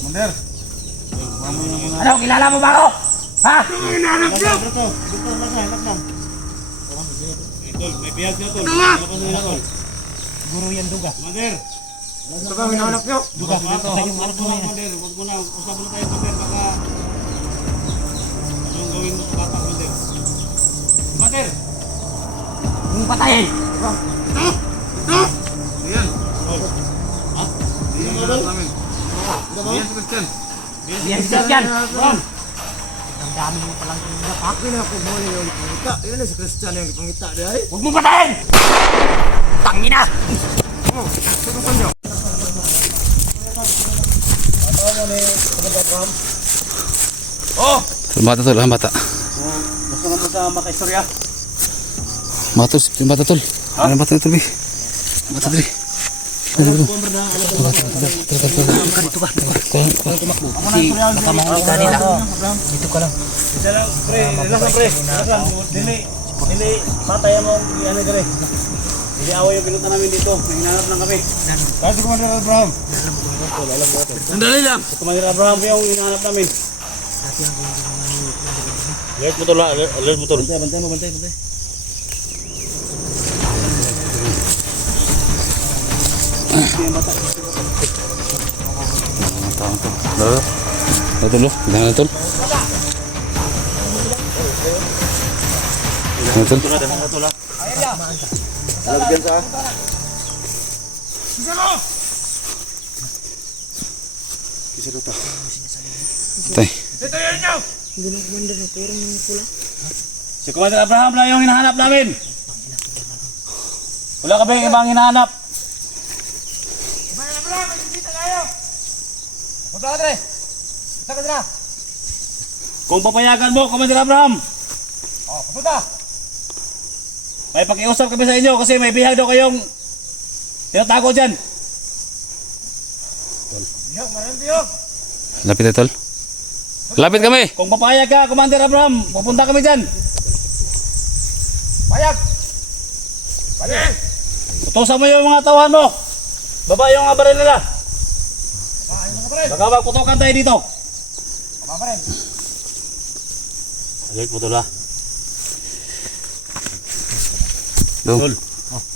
Mundir. Ano, kilala mo ba ako? Ha? Hinahanap niyo! Dito, hanap lang. Tol, may biyag na tol. Lapas nila tol. Guru yan duga. Mundir. Ito ba, hinahanap nyo? Duga, patay yung anak mo na yan. Mundir, huwag mo na. Usap mo na tayo, Mundir. Baka anong gawin mo sa bata, Mundir? Mundir! Yung patayin. Ayan. Tol. Ha? Ayan, hanap namin. Ayan, si Christian. Yan siya yan. Bron. Ang dami mo palang tinigap ha. Ako na ako muli yung ipangita. Yun na si Christian yung ipangita dahil. Huwag mong patayin! Tangina! Subukan nyo. Oh! Bata tol, bata. Gusto mo sa makaistorya? Bata tol, yung bata tol. Ano bata tol, bi? Bata tol. Dito ka. Kasi baka mahuli ka nila. Dito ka lang. Isa lang, pre. Relax lang, pre. Relax lang. Dili, patay mo. Ano gare? Hindi away yung pinunta namin dito. Hinahanap lang kami. Kahit si Commander Abraham. Sandali lang. Si Commander Abraham yung hinahanap namin. Alert mo tol, alert mo tol. Bantay mo. Lolo. Ito lo, jangan tol. Ito tol. Tol. Alagyan sa. Tay. Si Commander Abraham lang yung hinahanap namin. Wala ka ba yung ibang hinahanap? Kung papayagan mo, Commander Abraham. May pakiusap kami sa inyo kasi may bihag daw kayong tinatago dyan. Lapit tayo tol. Lapit kami. Kung papayag ka, Commander Abraham, pupunta kami dyan. Payag! Utusan mo yung mga tauhan mo. Baba yung mga baril nila. Baka magputukan tayo dito. Alert mo tol ha. Dong. Tol.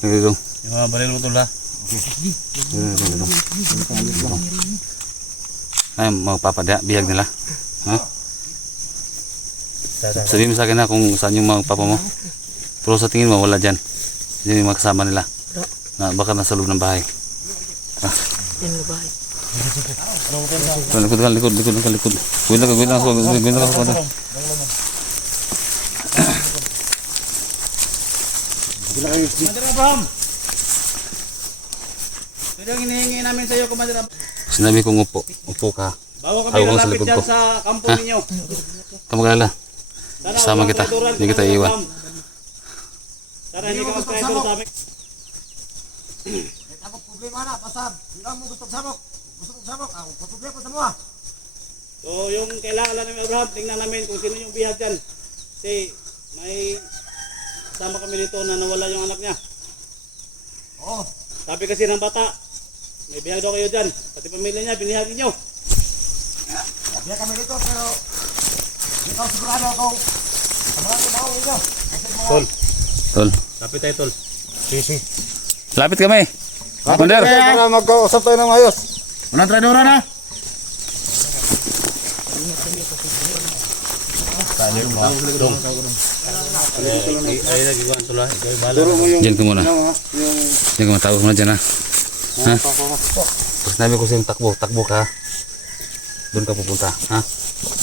Sige dong. Yung mga baril mo tol ha. Ay, magpapadya, bihag nila. Ha? Sabihin mo sa akin na kung saan yung mga papa mo. Pero sa tingin mo, wala dyan. Hindi yung mga kasama nila. Na, baka nasa loob ng bahay. Ha? Likod. Gawin lang ako. Commander Abraham! Ito yung hinihingi namin sa iyo, Commander Abraham. Sinabi kong upo ka. Bago kami Hawak mo sa lalapit likod dyan ko. sa kampo Ha? ninyo. Kamagalala. Sana Kasama walang kita. traidoran, Hindi kita Commander iiwan. Abraham. Sana hindi ka mag-traidor sa amin. Ako problema na, pasab. Hindi mo gusto sabok. Ako problema sa mga. So yung kailangan lang namin Abraham, tingnan namin kung sino yung bihag dyan. Kasi may kasama kami dito na nawala yung anak niya. Oo. Sabi kasi ng bata, may bihag daw kayo dyan. Pati pamilya niya, binihag niyo. Sabihan kami dito pero hindi ako sigurado ako. Ang mga trabaho ninyo. Tol, Tol. kapit tayo tol. Sisi. Lapit kami. Commander. Para mag-usap tayo ng ayos. Walang traidora na. Ay, nagigwan tol ha. Ikaw bala. Diyan ka muna. Diyan ka muna. Tawag mo na dyan ha. Ha? Pag sinabi ko sa'yo takbo ka. Doon ka pupunta. Ha?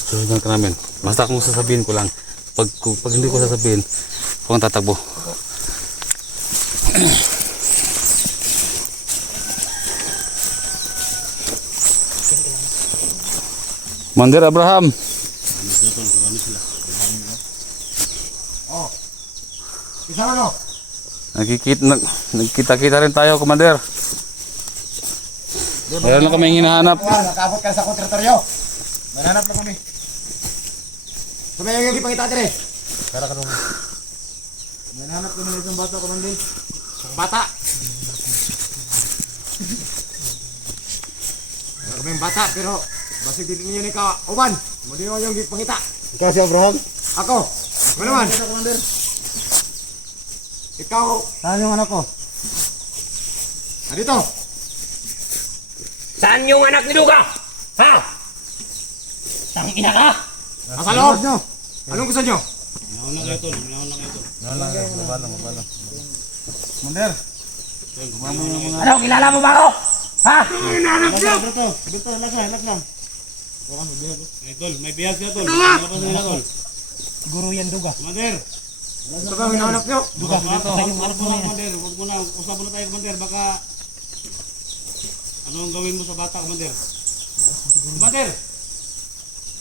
Susundan ka namin. Basta kung sasabihin ko lang. Pag hindi ko sasabihin, huwag kang tatakbo. Commander Abraham. Isa ano? Nagkita-kita rin tayo, Commander. Meron lang kami hinahanap. Nakabot ka sa kontratoryo. Mananap lang kami. Sumayang yung ipangita dire. Tara ka nung. Mananap kami ng isang bata, Komandin. Isang bata. Kami bata pero basig dito niyo ni ka uban. Mo di yung pangita. Ikaw si Abraham. Ako. Ano naman? Commander. Ikaw. Saan yung anak ko? Dito. Saan yung anak ni Duga? Ha? Tangina ka? Nasa loob. Anong gusto nyo? Commander. Ano, kilala mo ba ako? Ha? Dito, lag lang. May bihag siya tol. Labas nila tol. Siguro yan Duga. Commander. Ito ba ang hinahanap nyo? Duga, Harap mo na, Commander. Huwag mo na. Usap na tayo, Commander. Baka anong gawin mo sa bata, Commander? Commander!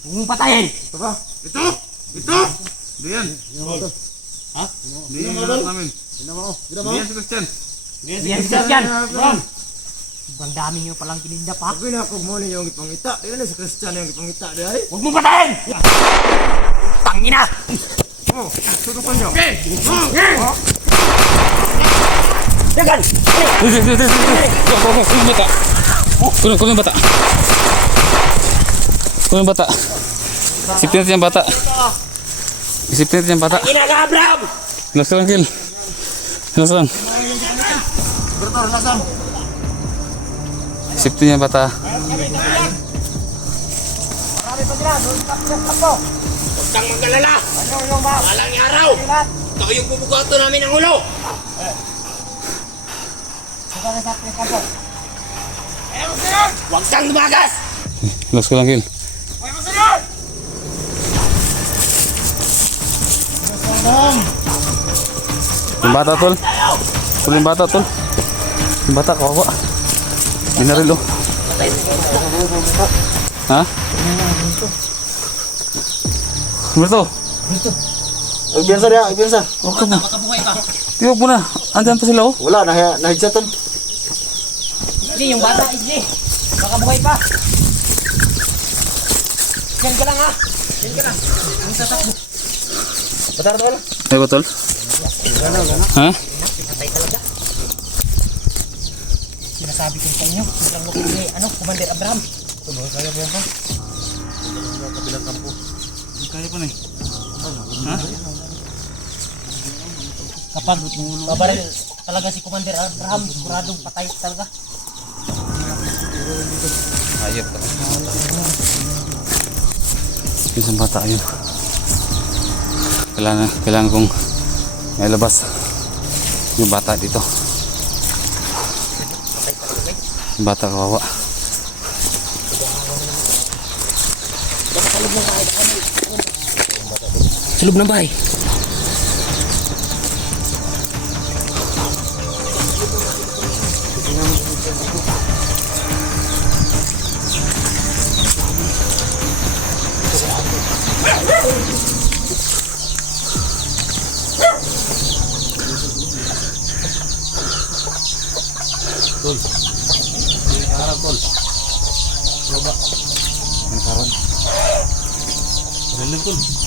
huwag mong patayin. Ito ba? Ito! Ito! Diyan. Ha? Diyan yung anak namin. Diyan si Christian. Yan siya yan. Sobrang dami nyo palang kinidnap ha. Pag pinakog mo na yung ipangita. Di na si Christian yung ipangita. Di ay? Huwag mong patayin! Tangina! Oh, tutupan nyo. Yagan! Kunin bata. Kunin bata. Isipin natin yung bata. Isipin natin yung bata. Tangina ka, Abraham! Hilas lang, Gil. Hilas lang. Bertor, lasan. Isipin yung bata. Marami pa sila. Doon tapos. Huwag kang mag-alala. Walang araw. Ikaw yung bubugato namin ng ulo. Huwag kang lumagas. Hilas ko lang, Gil. Yung bata, tol. Yung bata, tol. Yung bata, kawawa. Binaril, oh. Ha? Berto. Ibiyansa dia, ibiyansa. Huwag ka mo. Makabuhay pa. Tiyog mo na. Andyan pa sila, oh. Wala, nahidjatan. Hindi, yung bata, hindi. Makabuhay pa. Yan ka lang ha. Yan ka lang. Ang tatakbo. Batar tol. Ay, botol? Ha? Pinatay talaga. Sinasabi ko sa inyo. Sobrang lukot ni, Commander Abraham. Ito ba, kaya ba yan pa? Kabilang kampo. Kaya pa na eh. Ha? Kapag babaril talaga si Commander Abraham, siguradong patay talaga. Ayop ka. Isang bata yun. Kailangan kong mailabas yung bata dito. Yung bata kawawa. Sa loob ng bahay.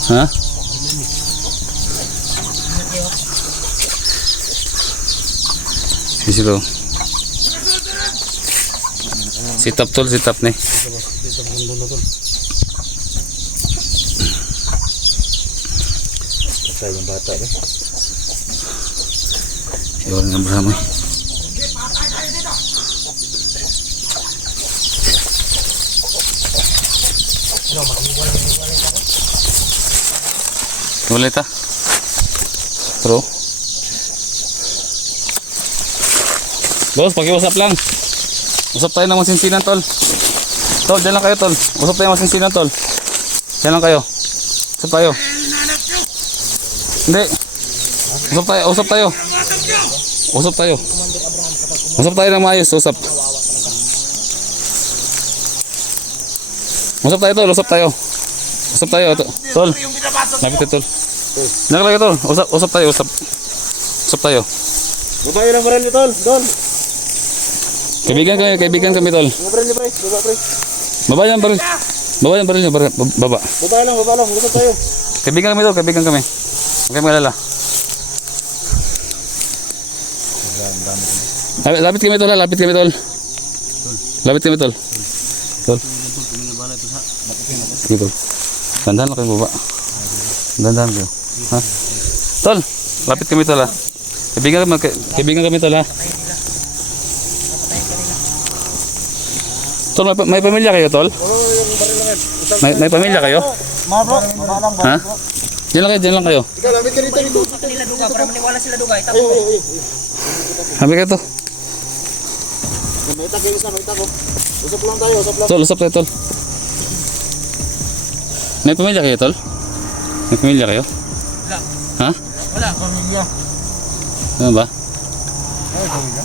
Ha? Silo. Sitap tol, sitap nih. Patay yung bata eh. Yun nga bersama. Boleh ta? Bro. Boss, paki-usap lang. Usap tayo ng masinsinan, tol. Tol, dyan lang kayo, tol. Usap tayo ng masinsinan, tol. Dyan lang kayo. Usap tayo. Hindi. Usap tayo, usap tayo. Usap tayo. Usap tayo ng maayos, usap. Usap tayo, tol. Usap tayo. Usap tayo, tol. Lapit tol. Dyan lang kayo, tol. Usap tayo, usap. Usap tayo. Babae ng baril tol, doon. Kaibigan kami, tol. Baril ni pre, baba pre. Baba yan, baril. Baba yan, baril niya, baba. Babae lang, usap tayo. Kaibigan kami, tol. Kaibigan kami. Huwag kayo mag-alala. Lapit kami, tol. Lapit kami, tol. Lapit kami, tol. Tol. Sige, tol. Dandan lang kayo baba. Dandan kayo. Ha? Tol, lapit kami tol ha. Kaibigan kami tol ha. Tol, may pamilya kayo tol? May pamilya kayo? Mga bro, lang ba? Ha? Diyan lang kayo. Ikaw, lamit ka dito. Kanila duga, para maniwala sila duga. Ito. Habi kayo to. May itak yung isa, may itak ko. Usap lang tayo, usap lang. Tol, usap tayo tol. May pamilya kayo tol? May pamilya kayo? Wala. Ha? Wala. Pamilya. Ano ba? Ay, pamilya.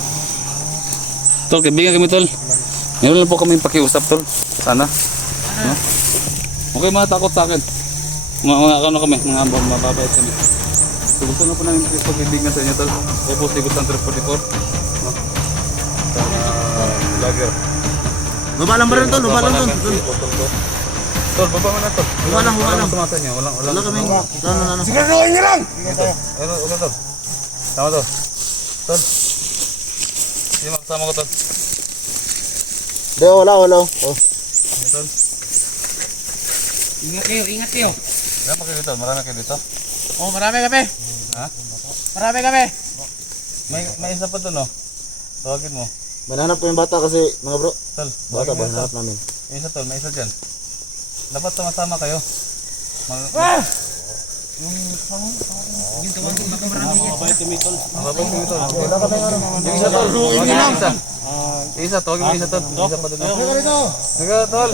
Tol, kaibigan kami tol. Meron lang po kami pakiusap tol. Sana. No? Okay, mga takot sa akin. Mga ano kami, mga mababait kami. So, gusto na po namin pagkaibigan sa inyo tol. Ako po si Gustang 344. No? Sa vlogger. Baba lang ba rin tol? Baba lang tol. Tol, baba mo na tol. Baba lang. Walang tumasa niyo. Wala kami. Ano. Siguraduhin niyo lang! Ano, okay tol. Tama tol. Tol. Hindi makasama ko tol. Di, wala. Oh. Sige tol. Ingat kayo. Ilan pa kayo dito? Marami kayo dito? Oh, marami kami. Ha? Marami kami. May isa pa to no? Tawagin mo. Mananap ko yung bata kasi, mga bro. Tol, Bata ba, tawagin mo hanap ito. namin. May isa tol, may isa dyan. Dapat sumasama kayo. Yung tawagin baka marami yan. Mabait kami tol. Mababay ko ito. Wala kami ano. Yung isa tol. Tawagin mo yung isa. Isa, tawagin mo yung isa tol. Isa pa doon. Halika rito. Sige tol.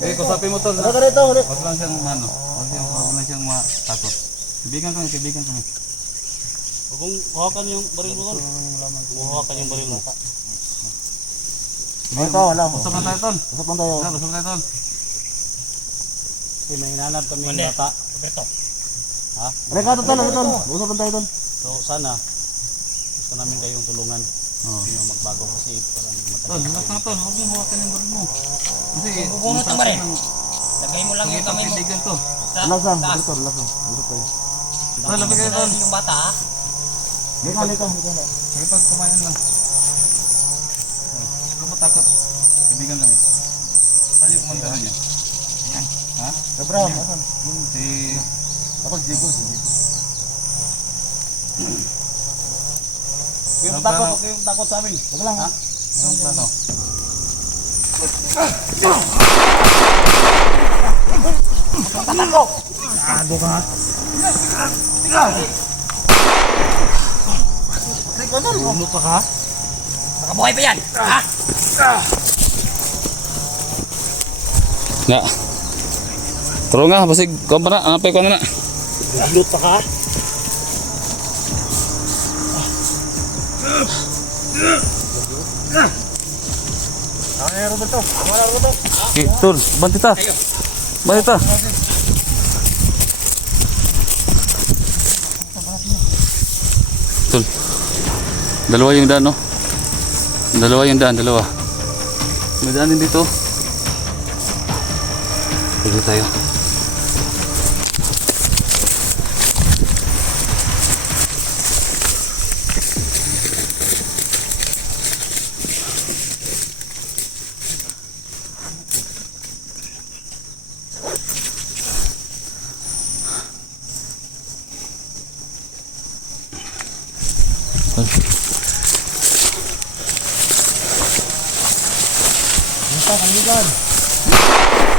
Eh, kusapin mo tol. Halika rito. Wag lang siyang ano. Wag lang siyang matakot. Kaibigan kami. Huwag kong hawakan yung baril mo tol. Huwag kong hawakan yung baril mo. Ito, wala. Usap na tayo tol. Usap lang tayo. Usap tayo tol. Kasi may hinanap kami ng bata. Halika tol. Usap lang tayo tol. So sana, gusto namin kayong tulungan. Yung magbago kasi parang Tol, matagal. relax na tol. Huwag mo hawakan yung baril mo. Kasi, Bubunot ang baril. Lagay mo lang yung kamay mo. kaibigan to. Relax lang. Dito, relax lang. Usap tayo. Tol, lapit kayo tol. Yung bata ha. Halika. Sige tol, kumain lang. Huwag ka matakot. Kaibigan kami. Saan yung kumandaran niya? Ha? Abraham, asan? Si... Ako, Diego. Huwag kayong takot sa amin. Huwag lang. Ha? Anong plano? Nakabuhay pa yan. Ha? Nga. Turo nga, basig. Kuha pa na. Anapay ko na. Lut pa ka? Okay, tol. Bantita. Bantita. Tol. Dalawa yung daan, no? Dalawa. May daan din dito. Pwede tayo.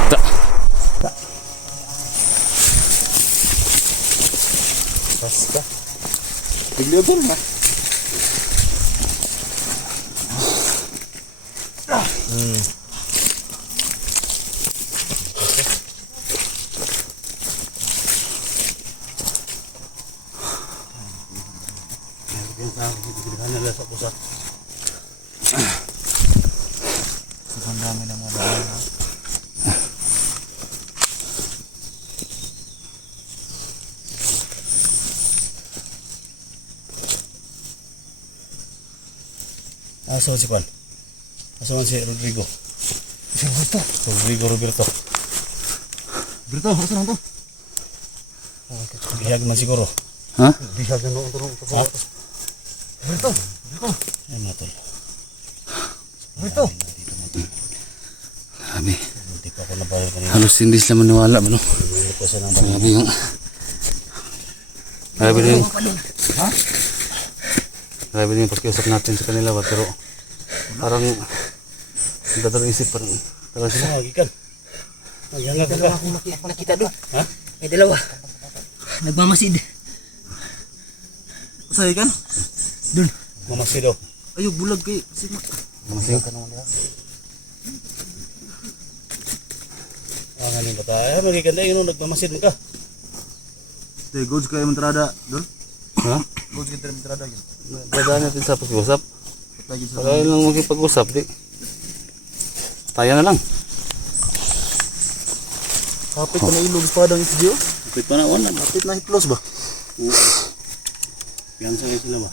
Ta. Basta. Tiglio doon ha. Sobrang dami ng mga bahay ha. Asa man si Juan? Asa man si Rodrigo? Roberto. Berto, asan ang to? Bihag man siguro. Ha? Bihag na noong turong. Ha? Berto. Ayun na tol. Berto. Grabe. Hindi pa ako nabayal kanina. Halos hindi sila maniwala ba no? Hindi pa siya ng baril. Grabe yung... Grabe din yung... Ha? Grabe din yung pakiusap natin sa kanila ba, pero parang dadalawang isip parang talaga sila. Ah, gikan. Maghangat ka. Nakita doon. Ha? May dalawa. Nagmamasid. Sa'yo kan? Doon. Mamasid daw. Ayaw, bulag kay. Masing. Ah, ngayon ba tayo? Magiganda yun, nagmamasid mo ka. Te, goods kayo mentrada. Doon? Ha? Goods kayo mentrada. Dadaan natin sa pakiusap. Lagi sa... Pag ayaw lang makipag-usap, di. Tayo na lang. Kapit pa na ilog padang isdiyo. Kapit pa na, wala. Kapit na hiplos ba? Yan sa sila ba?